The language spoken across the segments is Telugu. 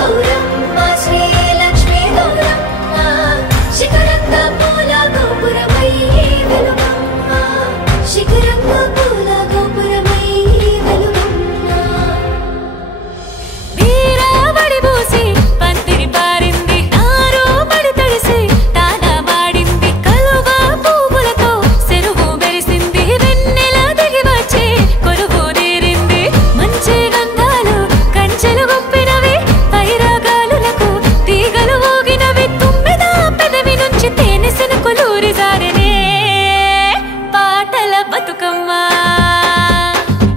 గౌరమ్మ శ్రీ లక్ష్మీ గౌరమ్మ శిఖరంగా పూల గోపురమై వెలుగమ్మ శిఖరంగా పూల గోపురమై వెలుగమ్మ వీరావడి బూసి పందిరి పారింది నారో మడి తడిసి తానా మాడింది కలువ పువ్వులతో చెరువు మెరిసింది వెన్నెల దిగి వచ్చి కొలువు తీరింది మంచి గంధాలు కంచెలు గుప్పినవి పైరాగాలులకు తీగలు ఊగినవి తుమ్మెద పెదవి నుంచి తేనె సెనుకులూరి జారనే పాటల బతుకమ్మ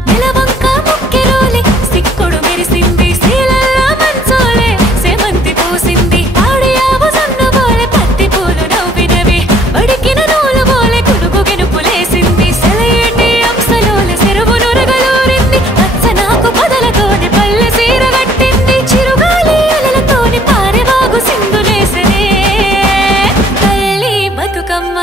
నెలవంక ముక్కెరోలి సిక్కుడు మెరిసింది శీలల్లా మంచోలే సేమంతి పూసింది ఆడియావు సన్ను బోలే పత్తి పూలు నవ్వినవి వడికిన నూలు బోలే కునుకు గెనుపులేసింది సెలయేటి అంశలోల చెరువు నురగలూరింది పచ్చనాకు పొదలతోని పల్లె సీర కట్టింది చిరుగాలి అలలతోని పారెవాగు సింధులేసనే తల్లి బతుకమ్మ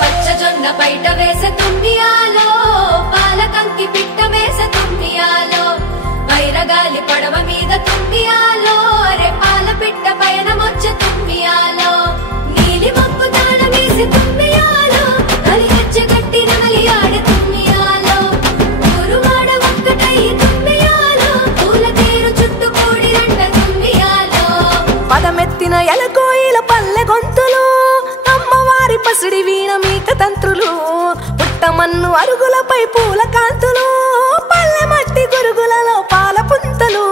పచ్చజొన్న బయట వేసే తుమ్మియాలో పాలకంకి పిట్ట వేసే తుమ్మియాలో వైరగాలి పడవ మీద తుమ్మియాలో అరే పాల పిట్ట పయనమొచ్చే తుమ్మియాలో నీలి మబ్బు తాళ వేసి తుమ్మియాలో నలి గట్టి నమలి ఆడే తుమ్మియాలో ఊరువాడ ఒక్కటయ్యి తుమ్మియాలో పూల తేరు చుట్టూ కూడి రంట తుమ్మియాలో పదమెత్తిన ఎలకోయిల పల్లె గొంతులు అమ్మవారి పసిడి వీణ మీక తంత్రులు పుట్టమన్ను అరుగులపై పూల కాంతులు పల్లె మట్టి గురుగులలో పాల పుంతలు